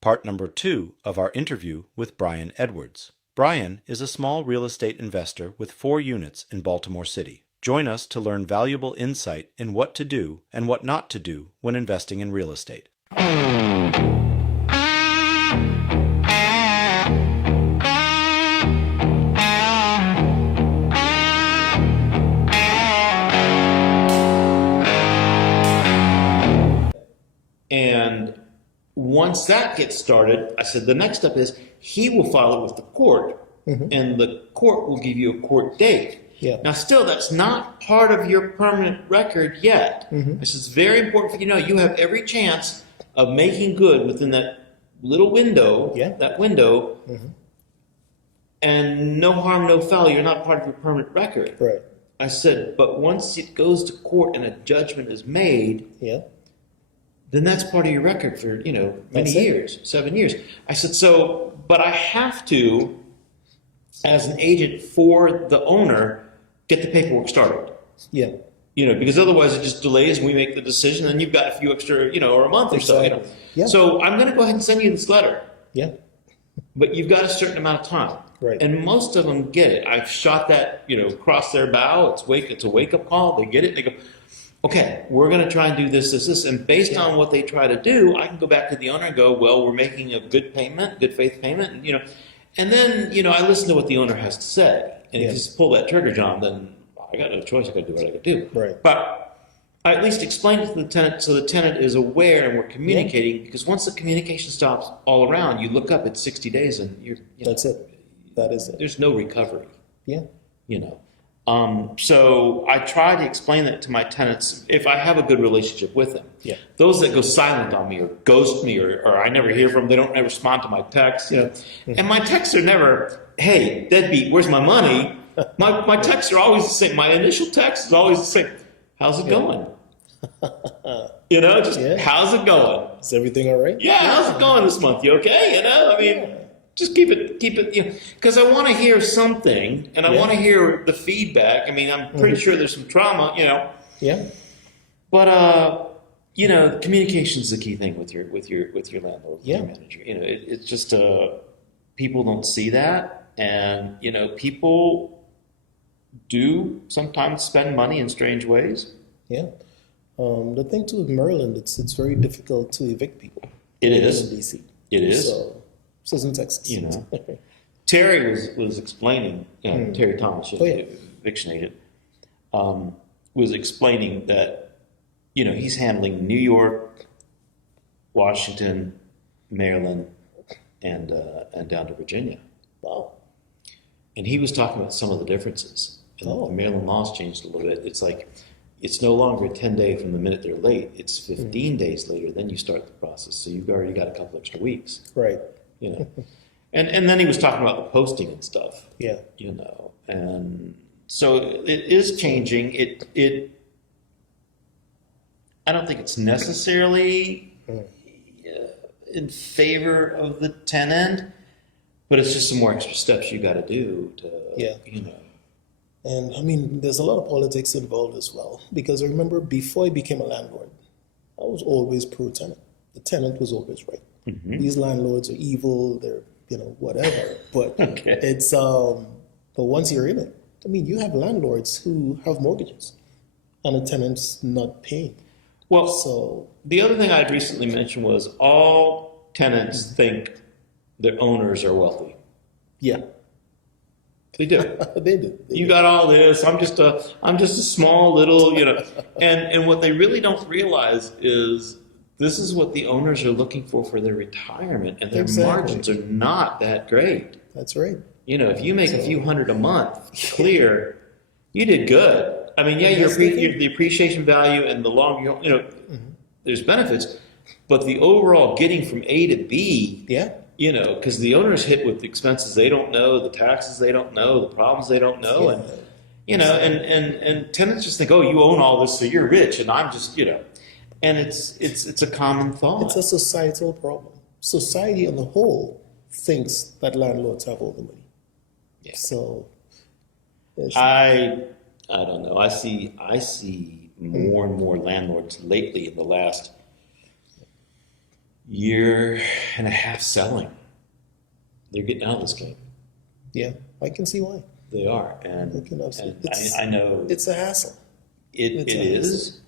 Part number 2 of our interview with Brian Edwards. Brian is a small real estate investor with 4 units in Baltimore City. Join us to learn valuable insight in what to do and what not to do when investing in real estate. And once that gets started, I said the next step is he will file it with the court, and the court will give you a court date. Yeah. Now, still, that's not part of your permanent record yet. This is very important for you to know. You have every chance of making good within that little window, that window, and no harm, no foul. You're not part of your permanent record. Right. I said, but once it goes to court and a judgment is made, then that's part of your record for, many years, 7 years. I said, but I have to, as an agent for the owner, get the paperwork started. Yeah. Because otherwise it just delays and we make the decision and you've got a few extra, or a month or so. Yeah. So I'm going to go ahead and send you this letter. Yeah. But you've got a certain amount of time. Right. And most of them get it. I've shot that, across their bow. It's a wake-up call. They get it. They go, okay, we're going to try and do this. And based on what they try to do, I can go back to the owner and go, well, we're making a good payment, good faith payment. And then, I listen to what the owner has to say. And if you pull that trigger, John, then I got no choice. I got to do what I got to do. Right. But I at least explain it to the tenant so the tenant is aware and we're communicating, because once the communication stops all around, you look up, it's 60 days and you're. That's it. That is it. There's no recovery. Yeah. So I try to explain that to my tenants if I have a good relationship with them. Yeah. Those that go silent on me or ghost me or I never hear from them, they don't ever respond to my texts. And my texts are never, hey, deadbeat, where's my money? My texts are always the same. My initial text is always the same. How's it going? How's it going? Is everything all right? Yeah, how's it going this month? You okay? Just keep it, because I want to hear something, and I want to hear the feedback. I'm pretty sure there's some trauma, Yeah. But communication is the key thing with your landlord, with your manager. It's just people don't see that, and people do sometimes spend money in strange ways. Yeah. The thing too with Maryland, it's very difficult to evict people. It is. In DC. It is. So this is in Texas. Terry was explaining, Terry Thomas, eviction agent, was explaining that, he's handling New York, Washington, Maryland, and down to Virginia. Wow. And he was talking about some of the differences. And the Maryland laws changed a little bit. It's like, it's no longer a 10-day from the minute they're late. It's 15 days later, then you start the process. So you've already got a couple extra weeks. Right. And then he was talking about the posting and stuff. Yeah. And so it is changing. I don't think it's necessarily in favor of the tenant, but it's just some more extra steps you got to do to, And there's a lot of politics involved as well, because I remember before I became a landlord, I was always pro-tenant. The tenant was always right. These landlords are evil, they're, whatever. But it's, but once you're in it, you have landlords who have mortgages and the tenant's not paying. Well, so the other thing I'd recently mentioned was all tenants think their owners are wealthy. Yeah. They do. They do. You got all this. I'm just a small little, and what they really don't realize is this is what the owners are looking for their retirement, and their margins are not that great. That's right. If you make a few hundred a month clear, you did good. The appreciation value and the long, there's benefits, but the overall getting from A to B, because the owner's hit with the expenses they don't know, the taxes they don't know, the problems they don't know, and tenants just think, oh, you own all this, so you're rich, and I'm just, and it's a common thought. It's a societal problem. Society on the whole thinks that landlords have all the money. Yeah. So I don't know. I see more and more landlords lately in the last year and a half selling. They're getting out of this game. Yeah, I can see why. They are, and I know it's a hassle. It is.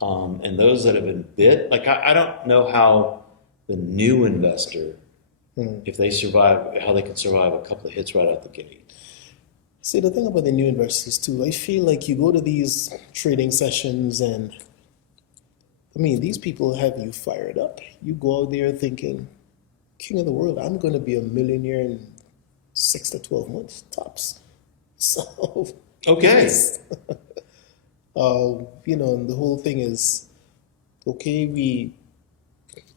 And those that have been bit, like I don't know how the new investor, if they survive, how they can survive a couple of hits right out the gate. See, the thing about the new investors too, I feel like you go to these trading sessions and, I mean, these people have you fired up. You go out there thinking, king of the world, I'm going to be a millionaire in 6 to 12 months, tops. So, okay. And the whole thing is, okay, the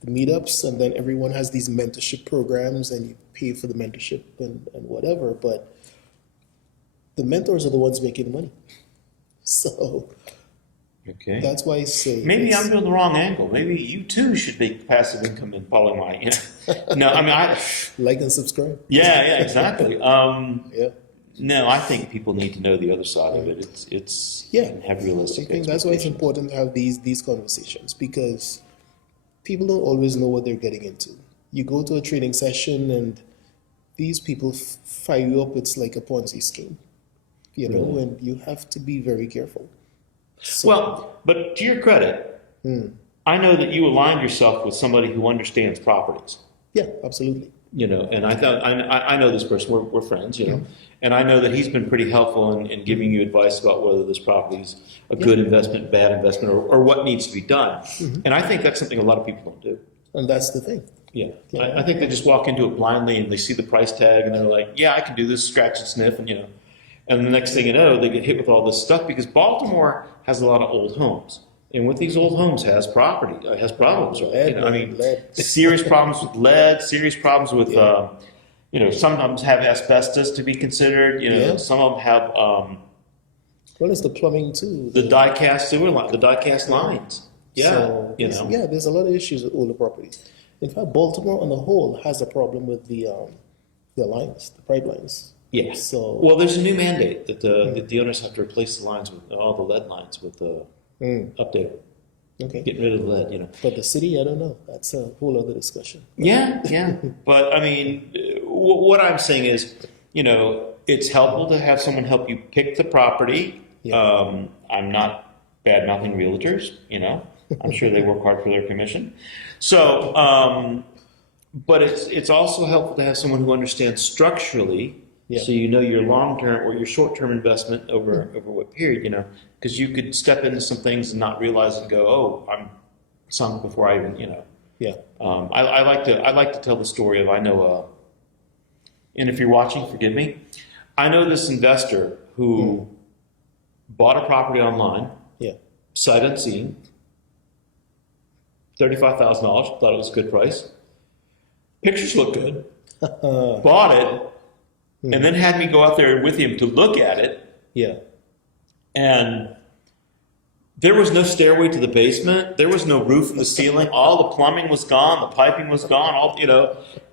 meetups, and then everyone has these mentorship programs, and you pay for the mentorship and whatever, but the mentors are the ones making money. So okay, that's why I say maybe I'm doing the wrong angle. Maybe you too should make passive income and follow my. No, I mean I like and subscribe. Yeah, exactly. Yeah. No, I think people need to know the other side of it. It's and have realistic. I think that's why it's important to have these conversations, because people don't always know what they're getting into. You go to a trading session and these people fire you up. It's like a Ponzi scheme, Really? and you have to be very careful. So, Well, but to your credit, I know that you aligned yourself with somebody who understands properties. yeah, absolutely. And I know this person. We're friends, and I know that he's been pretty helpful in giving you advice about whether this property is a good investment, bad investment, or what needs to be done. And I think that's something a lot of people don't do. And that's the thing. Yeah, I think they just walk into it blindly and they see the price tag and they're like, yeah, I can do this, scratch and sniff, and and the next thing you know, they get hit with all this stuff because Baltimore has a lot of old homes. And what these old homes has problems, right? Serious problems with lead, serious problems with, some of them have asbestos to be considered. Some of them have well, it's the plumbing too. the die-cast sewer line, the die-cast lines. Yeah, So, there's a lot of issues with older properties. In fact, Baltimore on the whole has a problem with the lines, the pipe lines. Yeah. So, well, there's a new mandate that the owners have to replace the lines with all the lead lines with update. Okay. Getting rid of the lead, But the city, I don't know. That's a whole other discussion. Yeah. But I mean, what I'm saying is, it's helpful to have someone help you pick the property. Yeah. I'm not bad-mouthing realtors, I'm sure they work hard for their commission. So, but it's also helpful to have someone who understands structurally, so your long-term or your short-term investment over what period, because you could step into some things and not realize and go, oh, I'm sunk before I even, Yeah. I like to tell the story of and if you're watching, forgive me. I know this investor who bought a property online, sight unseen, $35,000, thought it was a good price. Pictures looked good. Bought it, and then had me go out there with him to look at it. Yeah. And there was no stairway to the basement. There was no roof in the ceiling. All the plumbing was gone. The piping was gone.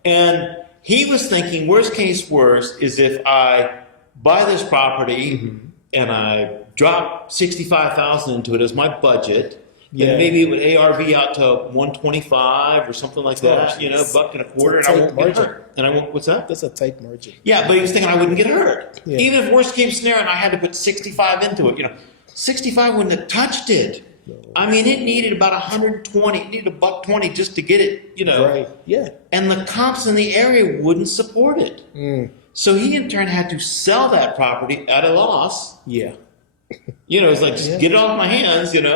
And he was thinking, worst case worst is if I buy this property and I drop $65,000 into it as my budget. And maybe it would ARV out to 125 or something like that, $1.25, and I won't get hurt. And I won't. What's that? That's a tight margin. Yeah, but he was thinking I wouldn't get hurt. Yeah. Even if worst case scenario, and I had to put 65 into it. 65 wouldn't have touched it. No. I mean, it needed about 120. It needed $1.20 just to get it. Right. Yeah. And the comps in the area wouldn't support it. So he in turn had to sell that property at a loss. Yeah. It's like, just get it off my hands, and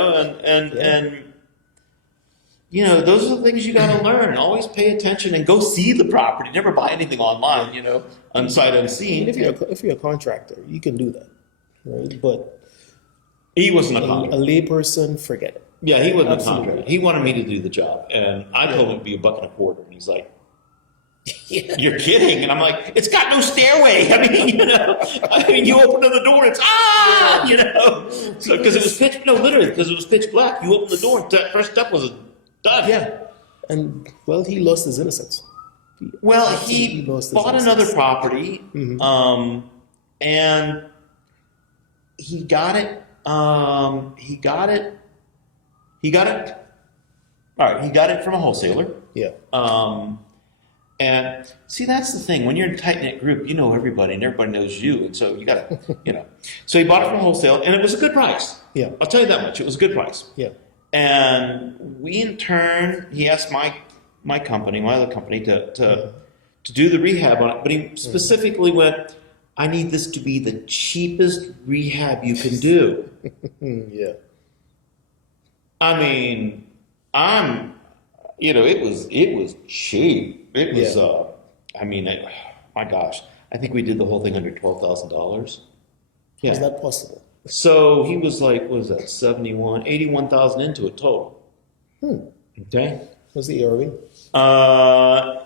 those are the things you got to learn. Always pay attention and go see the property. Never buy anything online, unsight unseen. And if you're a contractor, you can do that, right? But he wasn't a contractor. A layperson, forget it. Yeah, he wasn't a contractor. He wanted me to do the job, and I told him it'd be $1.25, and he's like, you're kidding. And I'm like, it's got no stairway. I mean, you open the door and it's, So, because it was pitch black. You open the door, that first step was done. Yeah. And, he lost his innocence. He bought another property, and he got it, All right, he got it from a wholesaler. Yeah. And see, that's the thing. When you're in a tight-knit group, you know everybody, and everybody knows you. And so you got to, you know. So he bought it from wholesale, and it was a good price. Yeah. I'll tell you that much. It was a good price. Yeah. And we, in turn, he asked my other company, to do the rehab on it. But he specifically went, I need this to be the cheapest rehab you can do. Yeah. I mean, it was cheap. It was, my gosh, I think we did the whole thing under $12,000. Yeah. Is that possible? So he was like, what was that, 81,000 into it total. Okay. What's the area? I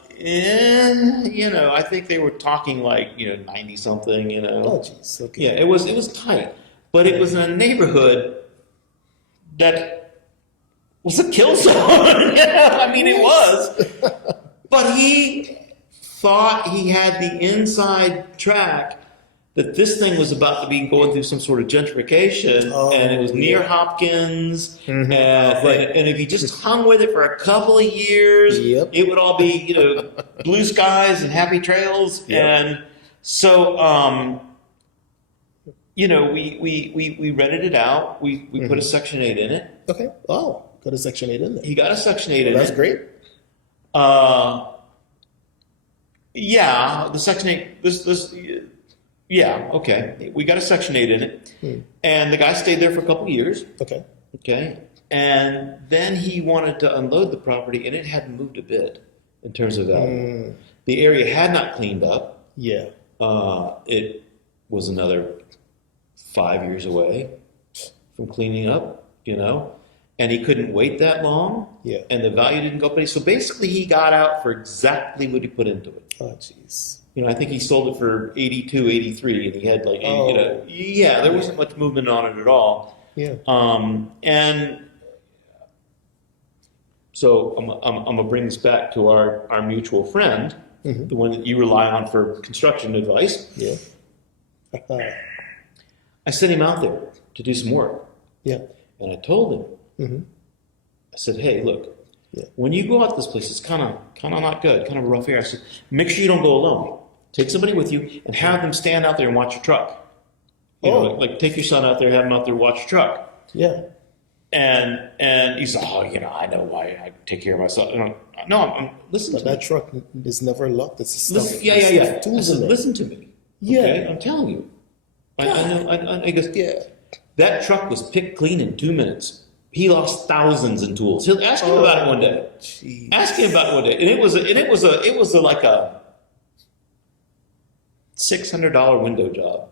think they were talking like, 90 something, Oh, jeez. Okay. Yeah, it was tight, but it was in a neighborhood that was a kill zone. I mean, it was. But he thought he had the inside track that this thing was about to be going through some sort of gentrification, and it was near Hopkins, and if he just hung with it for a couple of years, it would all be, blue skies and happy trails. Yep. And so, we rented it out. We put a Section 8 in it. Okay. Oh, got a Section 8 in there. He got a Section 8 in it. That's great. The Section 8, yeah, okay. We got a Section 8 in it. And the guy stayed there for a couple of years. Okay. Okay. And then he wanted to unload the property, and it hadn't moved a bit in terms of value. The area had not cleaned up. Yeah. It was another 5 years away from cleaning up, and he couldn't wait that long. Yeah. And the value didn't go up. So basically, he got out for exactly what he put into it. Oh, jeez. I think he sold it for 82, 83, and he had like, there wasn't much movement on it at all. Yeah. And so I'm gonna bring this back to our mutual friend, the one that you rely on for construction advice. Yeah. I sent him out there to do some work. Yeah. And I told him, I said, hey, look, when you go out this place, it's kind of not good, kind of a rough area. I said, make sure you don't go alone. Take somebody with you and have them stand out there and watch your truck. Like take your son out there, have him out there watch your truck. Yeah. And he said, I know why I take care of myself. I'm listen But to that me. truck is never locked. It's stuff. Listen, yeah. Tools I said, in there. listen to me. Yeah. Okay? I'm telling you. I know. I guess, that truck was picked clean in 2 minutes. He lost thousands in tools. He'll ask him about it one day. Geez. Ask him about it one day. And it was like a $600 window job.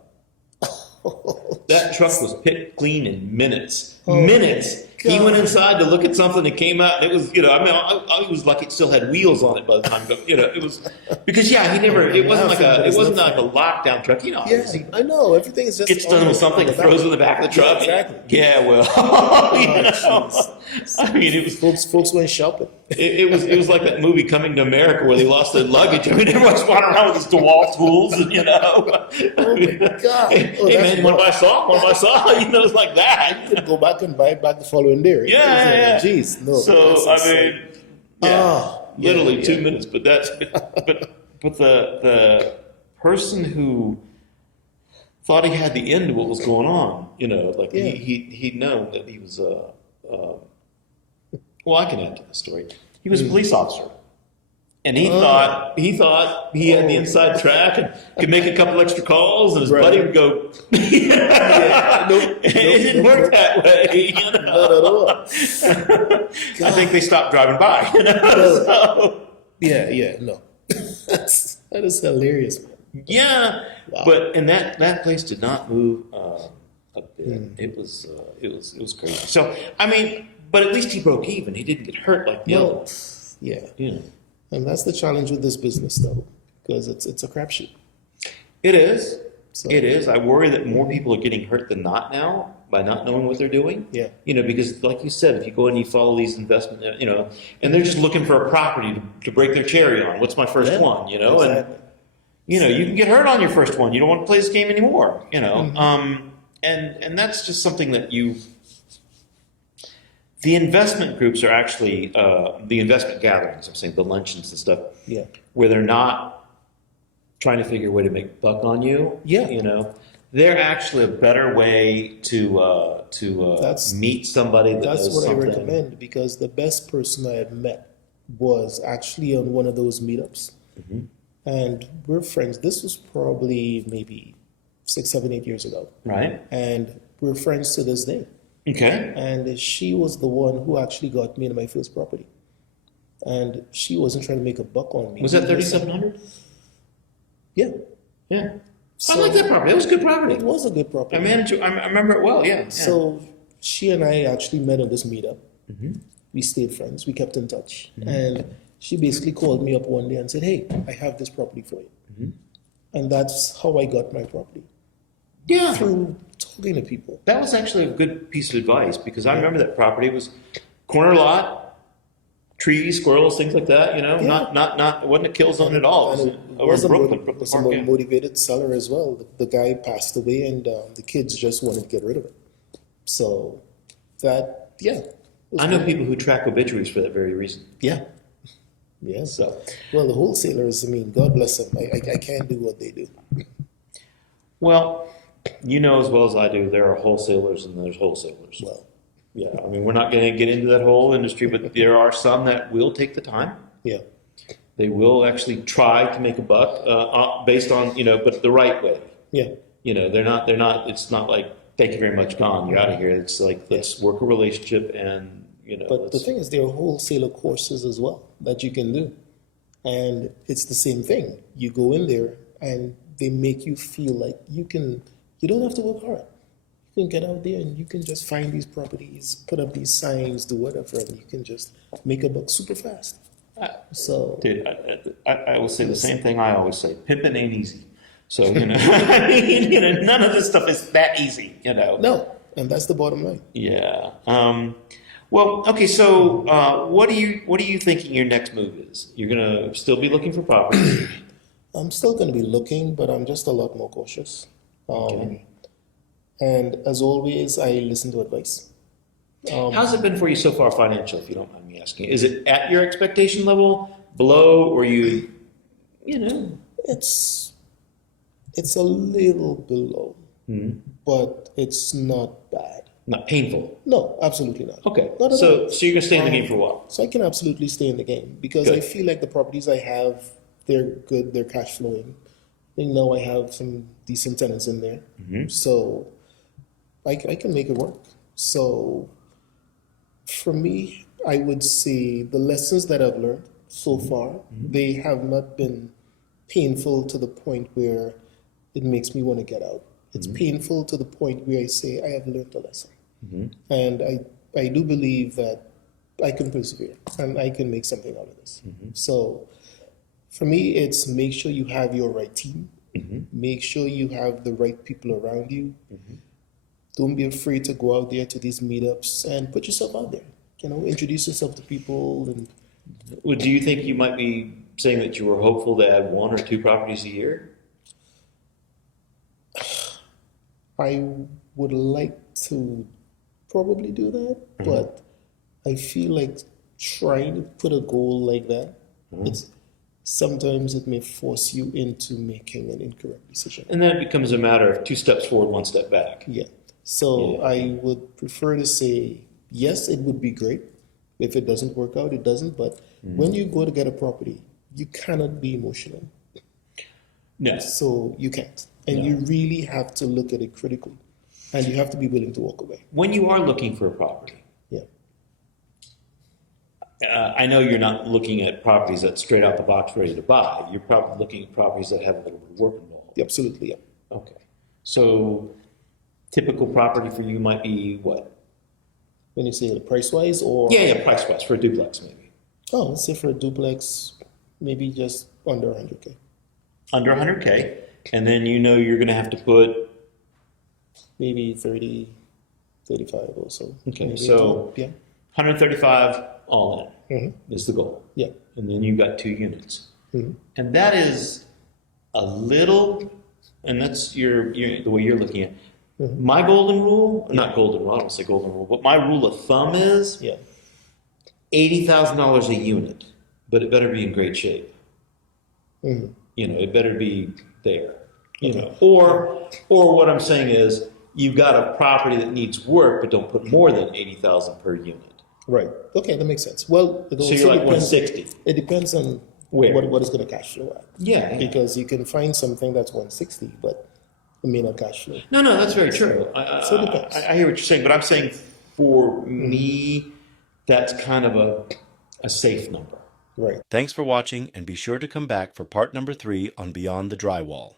That truck was picked clean in minutes. Minutes. God. He went inside to look at something that came out. And it was, I was lucky it still had wheels on it by the time. It was because he never. It wasn't like a lockdown truck. Yeah, I know. Everything is just gets done with something, throws it in the back of the truck. Exactly. Yeah, well, I mean, it was folks went shopping. It was like that movie Coming to America where they lost their luggage. I mean, everyone's walking around with these DeWalt tools, and Oh my God! Hey man, you want to buy a saw? It's like that. You could go back and buy it back the following day. Right? Yeah. Jeez, no. So that's I mean, literally 2 yeah. minutes. But the person who thought he had the end of what was going on, he'd known that he was well, I can add to the story. He was a police officer, and he thought he had the inside track and could make a couple extra calls, and his buddy would go. It didn't work that way. Not at all. I think they stopped driving by. So, No. That is hilarious, man. yeah, Wow. but and that place did not move a bit. It was crazy. So I mean. But at least he broke even. He didn't get hurt like the other. Yeah. And that's the challenge with this business, though, because it's a crapshoot. It is. So, It is. I worry that more people are getting hurt than not now by not knowing what they're doing. Yeah. Because like you said, if you go and you follow these investment, and they're just looking for a property to break their cherry on. What's my first one? Exactly. And you can get hurt on your first one. You don't want to play this game anymore. And that's just something that you The investment groups are actually the investment gatherings. I'm saying the luncheons and stuff, Yeah. where they're not trying to figure a way to make a buck on you. Yeah. You know, they're actually a better way to That's- meet somebody that That's knows what something. I recommend, because the best person I had met was actually on one of those meetups. And we're friends. This was probably maybe 6, 7, 8 years ago. Right. And we're friends to this day. Okay. And she was the one who actually got me into my first property. And she wasn't trying to make a buck on me. Was that 3,700? Yeah. Yeah. I So- like that property. It was a good property. It was a good property. I managed. I remember it well. Yeah. So she and I actually met on this meetup. We stayed friends. We kept in touch. And she basically called me up one day and said, "Hey, I have this property for you." And that's how I got my property, Yeah. through talking to people. That was actually a good piece of advice because I remember that property was corner lot, trees, squirrels, things like that. You know, Yeah. not it wasn't a kill zone at all. It was And over in Brooklyn, it Brooklyn was a Park. Yeah. motivated seller as well. The guy passed away, and the kids just wanted to get rid of it. So that, yeah. was I know good. people who track obituaries for that very reason. Yeah. Yeah. So, Well, the wholesalers, I mean, God bless them. I can't do what they do. well, you know as well as I do, there are wholesalers and there's wholesalers. Well, Yeah, I mean, we're not going to get into that whole industry, but there are some that will take the time. yeah. They will actually try to make a buck based on, but the right way. Yeah. They're not, it's not like, thank you very much, gone, you're out of here. It's like, let's work a relationship and, But the let's, thing is, there are wholesaler courses as well that you can do. And it's the same thing. You go in there and they make you feel like you don't have to work hard. You can get out there and you can just find these properties, put up these signs, do whatever, and you can just make a buck super fast. So, dude, I will say the same thing I always say, pimping ain't easy. So, I mean, none of this stuff is that easy, no, and that's the bottom line. Yeah. Well, okay. So, what are you thinking your next move is? You're gonna still be looking for properties. I'm still going to be looking, but I'm just a lot more cautious. And as always, I listen to advice. How's it been for you so far, financial? If you don't mind me asking, is it at your expectation level, below, or you know? It's a little below, but it's not bad. Not painful. No, absolutely not. Okay. Not at So all. you're gonna stay in the game for a while. So I can absolutely stay in the game because Good. I feel like the properties I have, they're good, they're cash flowing. I know I have some decent tenants in there, so I can make it work. So for me, I would say the lessons that I've learned so far, they have not been painful to the point where it makes me want to get out. It's painful to the point where I say I have learned a lesson. And I do believe that I can persevere and I can make something out of this. So for me, it's make sure you have your right team. Make sure you have the right people around you. Don't be afraid to go out there to these meetups and put yourself out there. Introduce yourself to people. And Well, do you think you might be saying that you were hopeful to add 1 or 2 properties a year? I would like to probably do that, but I feel like trying to put a goal like that, sometimes it may force you into making an incorrect decision. And then it becomes a matter of 2 steps forward, 1 step back. Yeah. So Yeah. I would prefer to say, yes, it would be great. If it doesn't work out, it doesn't. But when you go to get a property, you cannot be emotional. No. So you can't. And you really have to look at it critically. And you have to be willing to walk away. When you are looking for a property, Yeah. I know you're not looking at properties that's straight out the box ready to buy. You're probably looking at properties that have a little bit of work involved. Absolutely, yeah. Okay. So typical property for you might be what? When you say price-wise or? Yeah, price-wise for a duplex maybe. Oh, let's say for a duplex, maybe just under 100K. Under 100K. And then you're going to have to put, Maybe 30, 35 or so. okay, Maybe so yeah. 135 all in is the goal. Yeah. And then you've got 2 units. Mhm. And that is a little, and that's the way you're looking at it, My golden rule, not golden rule, I don't say golden rule, but my rule of thumb is Yeah. $80,000 a unit, but it better be in great shape. You know, it better be there. You know, or what I'm saying is, you've got a property that needs work, but don't put more than 80,000 per unit. Right. Okay, that makes sense. Well, it So also you're like depends. 160. It depends on Where? what is going to cash flow at. Yeah. Because you can find something that's 160, but it may not cash flow. No, that's very true. So it depends. I hear what you're saying, but I'm saying for me, that's kind of a safe number. Right. Thanks for watching, and be sure to come back for part number 3 on Beyond the Drywall.